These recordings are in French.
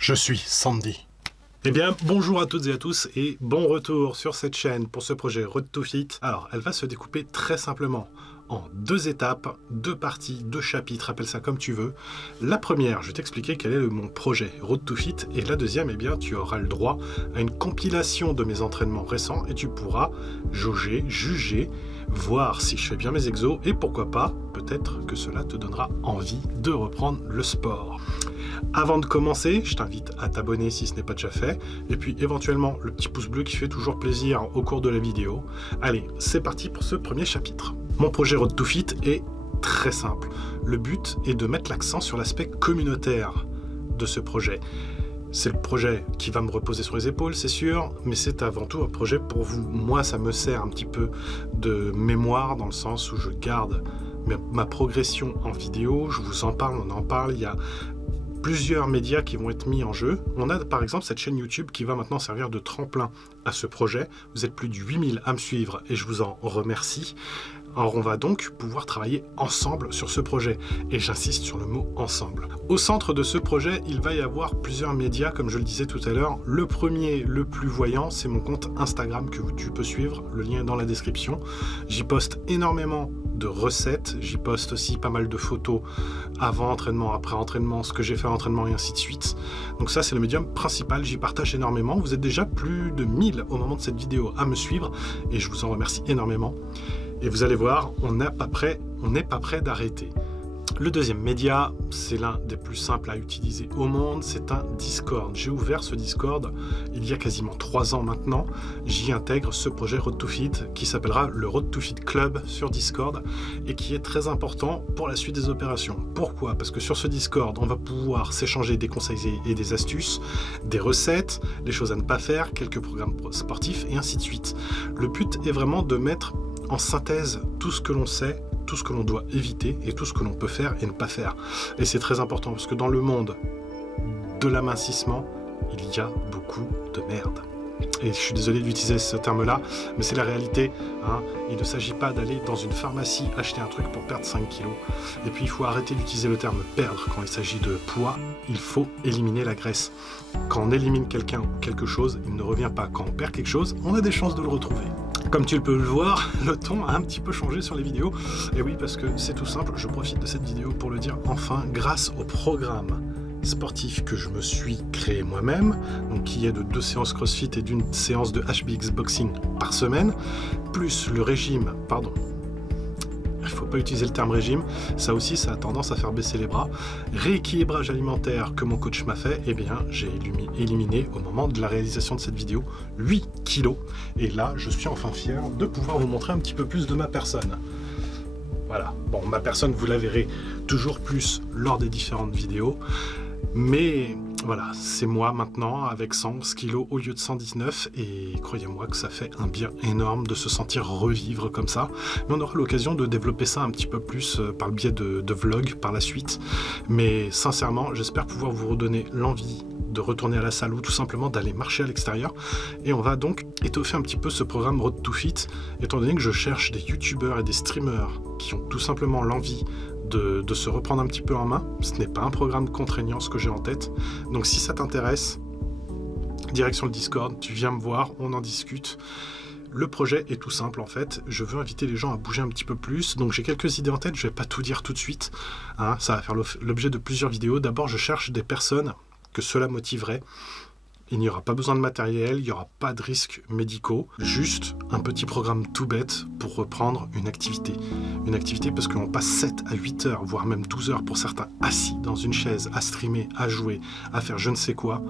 Je suis Sandy. Eh bien, bonjour à toutes et à tous et bon retour sur cette chaîne pour ce projet Road to Fit. Alors, elle va se découper très simplement en deux étapes, deux parties, deux chapitres, appelle ça comme tu veux. La première, je vais t'expliquer quel est mon projet Road to Fit, et la deuxième, eh bien, tu auras le droit à une compilation de mes entraînements récents et tu pourras jauger, juger, voir si je fais bien mes exos et pourquoi pas, peut-être que cela te donnera envie de reprendre le sport. Avant de commencer, je t'invite à t'abonner si ce n'est pas déjà fait, et puis éventuellement le petit pouce bleu qui fait toujours plaisir au cours de la vidéo. Allez, c'est parti pour ce premier chapitre. Mon projet Road to Fit est très simple. Le but est de mettre l'accent sur l'aspect communautaire de ce projet. C'est le projet qui va me reposer sur les épaules, c'est sûr, mais c'est avant tout un projet pour vous. Moi, ça me sert un petit peu de mémoire, dans le sens où je garde ma progression en vidéo, je vous en parle, on en parle, il y a plusieurs médias qui vont être mis en jeu. On a par exemple cette chaîne YouTube qui va maintenant servir de tremplin à ce projet. Vous êtes plus de 8000 à me suivre et je vous en remercie. Alors on va donc pouvoir travailler ensemble sur ce projet, et j'insiste sur le mot ensemble. Au centre de ce projet, il va y avoir plusieurs médias, comme je le disais tout à l'heure. Le premier, le plus voyant, c'est mon compte Instagram que tu peux suivre, le lien est dans la description. J'y poste énormément de recettes, j'y poste aussi pas mal de photos avant entraînement, après entraînement, ce que j'ai fait à l'entraînement et ainsi de suite. Donc ça c'est le médium principal, j'y partage énormément. Vous êtes déjà plus de 1000 au moment de cette vidéo à me suivre et je vous en remercie énormément. Et vous allez voir, on n'est pas prêt d'arrêter. Le deuxième média, c'est l'un des plus simples à utiliser au monde, c'est un Discord. J'ai ouvert ce Discord il y a quasiment 3 ans maintenant. J'y intègre ce projet Road to Fit qui s'appellera le Road to Fit Club sur Discord et qui est très important pour la suite des opérations. Pourquoi ? Parce que sur ce Discord, on va pouvoir s'échanger des conseils et des astuces, des recettes, les choses à ne pas faire, quelques programmes sportifs et ainsi de suite. Le but est vraiment de mettre en synthèse tout ce que l'on sait, tout ce que l'on doit éviter et tout ce que l'on peut faire et ne pas faire. Et c'est très important parce que dans le monde de l'amincissement, il y a beaucoup de merde. Et je suis désolé d'utiliser ce terme-là, mais c'est la réalité. Il ne s'agit pas d'aller dans une pharmacie acheter un truc pour perdre 5 kilos. Et puis il faut arrêter d'utiliser le terme perdre quand il s'agit de poids. Il faut éliminer la graisse. Quand on élimine quelqu'un ou quelque chose, il ne revient pas. Quand on perd quelque chose, on a des chances de le retrouver. Comme tu peux le voir, le ton a un petit peu changé sur les vidéos. Et oui, parce que c'est tout simple, je profite de cette vidéo pour le dire enfin, grâce au programme sportif que je me suis créé moi-même, donc qui est de 2 séances CrossFit et d'une séance de HBX Boxing par semaine, plus le régime, il ne faut pas utiliser le terme régime, ça aussi ça a tendance à faire baisser les bras, rééquilibrage alimentaire que mon coach m'a fait, eh bien j'ai éliminé au moment de la réalisation de cette vidéo 8 kilos, et là je suis enfin fier de pouvoir vous montrer un petit peu plus de ma personne. Voilà, bon, ma personne vous la verrez toujours plus lors des différentes vidéos, mais voilà, c'est moi maintenant avec 111 kilos au lieu de 119 et croyez-moi que ça fait un bien énorme de se sentir revivre comme ça. Mais on aura l'occasion de développer ça un petit peu plus par le biais de vlogs par la suite. Mais sincèrement, j'espère pouvoir vous redonner l'envie de retourner à la salle ou tout simplement d'aller marcher à l'extérieur. Et on va donc étoffer un petit peu ce programme Road to Fit, étant donné que je cherche des youtubeurs et des streamers qui ont tout simplement l'envie de se reprendre un petit peu en main. Ce n'est pas un programme contraignant ce que j'ai en tête. Donc si ça t'intéresse, direction le Discord, tu viens me voir, on en discute. Le projet est tout simple en fait, je veux inviter les gens à bouger un petit peu plus, donc j'ai quelques idées en tête, je vais pas tout dire tout de suite, ça va faire l'objet de plusieurs vidéos. D'abord je cherche des personnes que cela motiverait. Il n'y aura pas besoin de matériel, il n'y aura pas de risques médicaux, juste un petit programme tout bête pour reprendre une activité. Une activité parce qu'on passe 7 à 8 heures, voire même 12 heures pour certains, assis dans une chaise, à streamer, à jouer, à faire je ne sais quoi.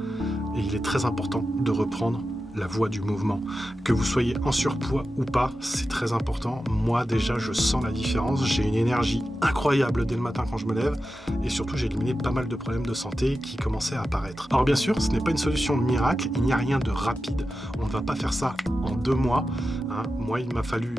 Et il est très important de reprendre la voie du mouvement. Que vous soyez en surpoids ou pas, c'est très important. Moi déjà, je sens la différence. J'ai une énergie incroyable dès le matin quand je me lève. Et surtout, j'ai éliminé pas mal de problèmes de santé qui commençaient à apparaître. Alors bien sûr, ce n'est pas une solution miracle. Il n'y a rien de rapide. On ne va pas faire ça en 2 mois. Moi, il m'a fallu,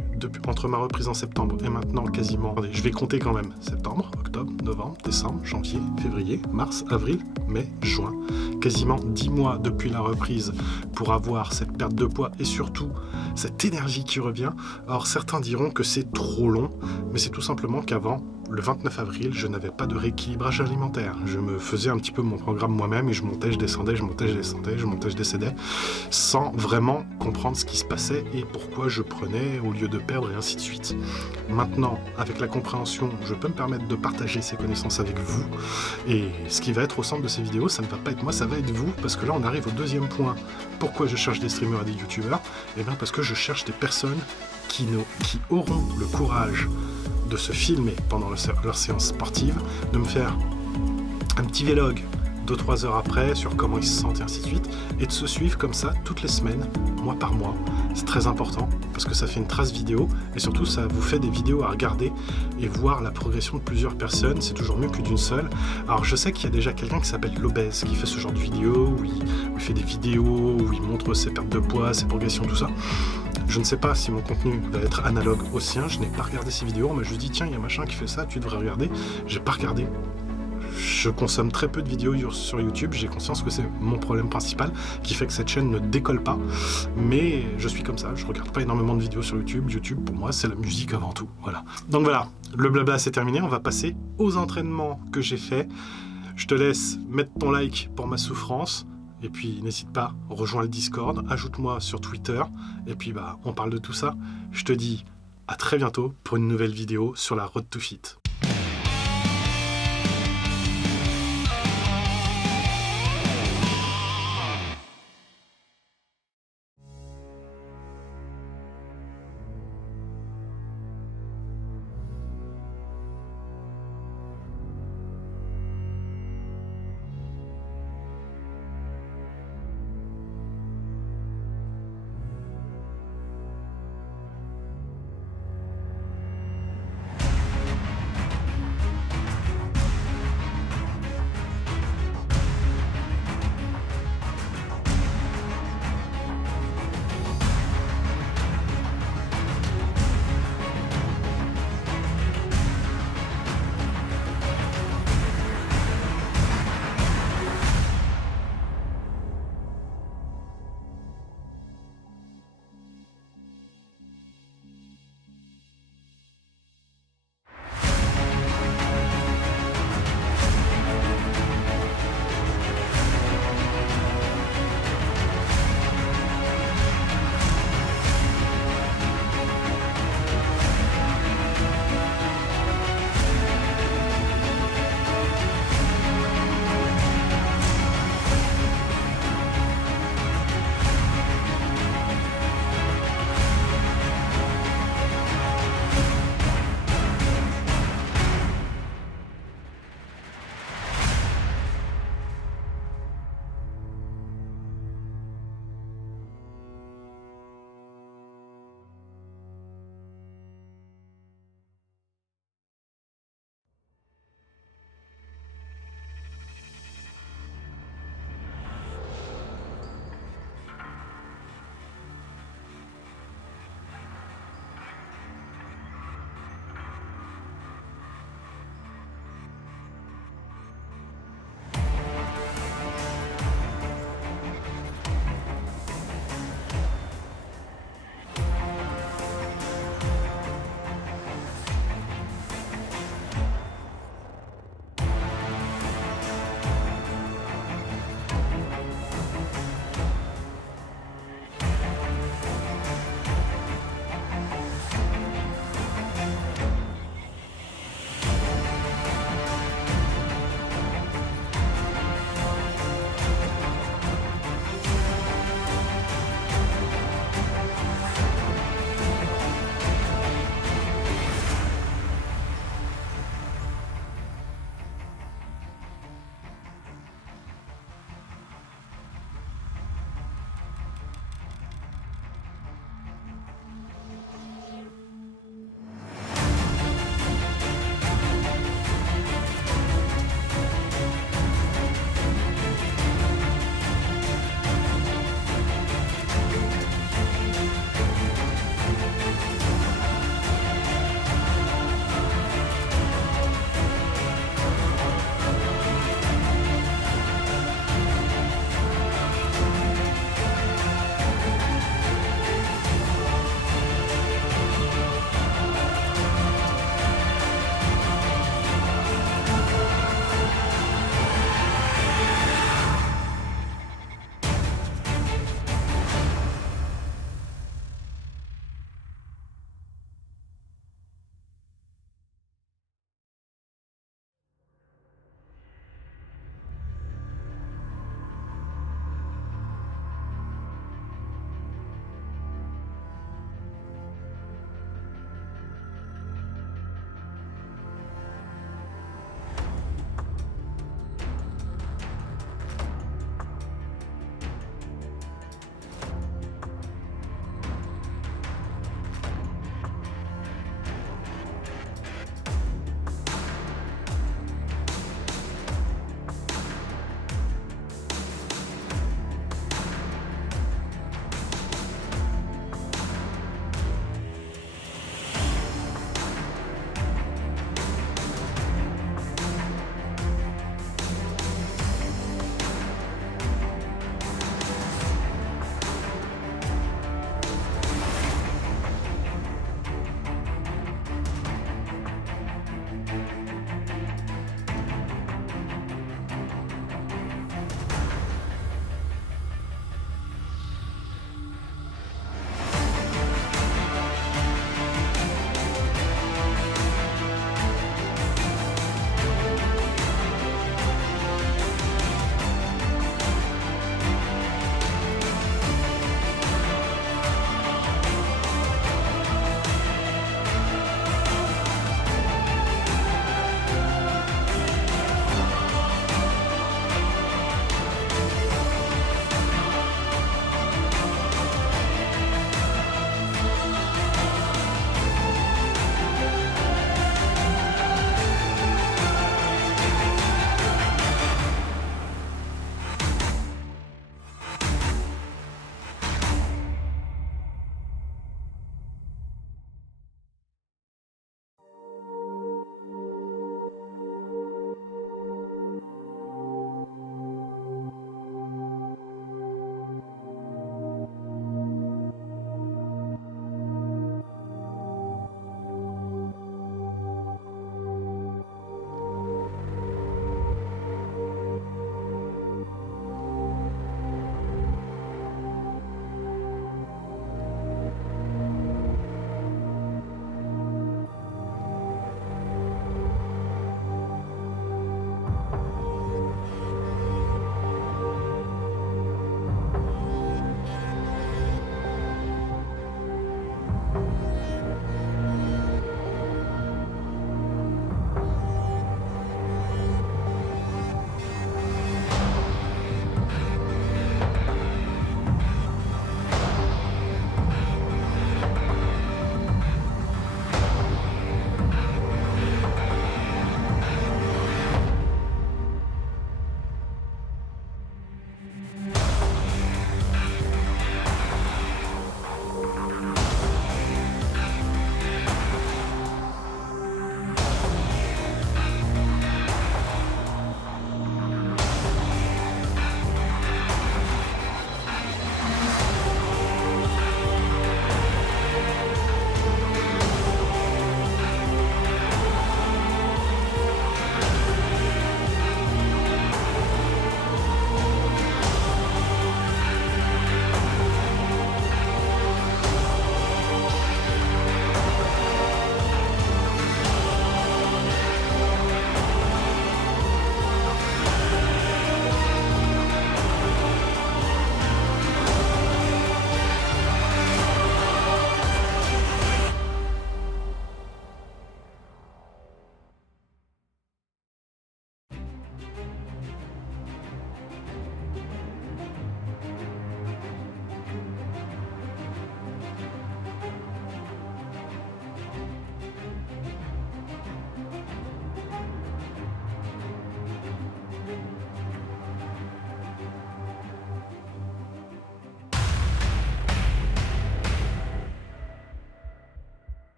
entre ma reprise en septembre et maintenant quasiment, attendez, je vais compter quand même, septembre, octobre, novembre, décembre, janvier, février, mars, avril, mai, juin. Quasiment 10 mois depuis la reprise pour avoir cette perte de poids et surtout cette énergie qui revient. Alors certains diront que c'est trop long, mais c'est tout simplement qu'avant, le 29 avril, je n'avais pas de rééquilibrage alimentaire. Je me faisais un petit peu mon programme moi-même et je montais, je descendais, je montais, je descendais, je montais, je décédais, sans vraiment comprendre ce qui se passait et pourquoi je prenais au lieu de perdre et ainsi de suite. Maintenant, avec la compréhension, je peux me permettre de partager ces connaissances avec vous. Et ce qui va être au centre de ces vidéos, ça ne va pas être moi, ça va être vous, parce que là on arrive au deuxième point. Pourquoi je cherche des streamers et des youtubeurs? Eh bien parce que je cherche des personnes qui auront le courage de se filmer pendant leur séance sportive, de me faire un petit vlog 2-3 heures après sur comment ils se sentent et ainsi de suite, et de se suivre comme ça toutes les semaines, mois par mois. C'est très important parce que ça fait une trace vidéo et surtout ça vous fait des vidéos à regarder et voir la progression de plusieurs personnes, c'est toujours mieux que d'une seule. Alors je sais qu'il y a déjà quelqu'un qui s'appelle l'Obèse qui fait ce genre de vidéos où il fait des vidéos où il montre ses pertes de poids, ses progressions, tout ça. Je ne sais pas si mon contenu va être analogue au sien, je n'ai pas regardé ces vidéos, on m'a juste dit tiens il y a machin qui fait ça, tu devrais regarder. J'ai pas regardé. Je consomme très peu de vidéos sur YouTube, j'ai conscience que c'est mon problème principal qui fait que cette chaîne ne décolle pas, mais je suis comme ça, je regarde pas énormément de vidéos sur YouTube. YouTube pour moi c'est la musique avant tout, voilà. Donc voilà, le blabla c'est terminé, on va passer aux entraînements que j'ai fait. Je te laisse mettre ton like pour ma souffrance, et puis n'hésite pas, rejoins le Discord, ajoute-moi sur Twitter, et puis on parle de tout ça. Je te dis à très bientôt pour une nouvelle vidéo sur la Road to Fit.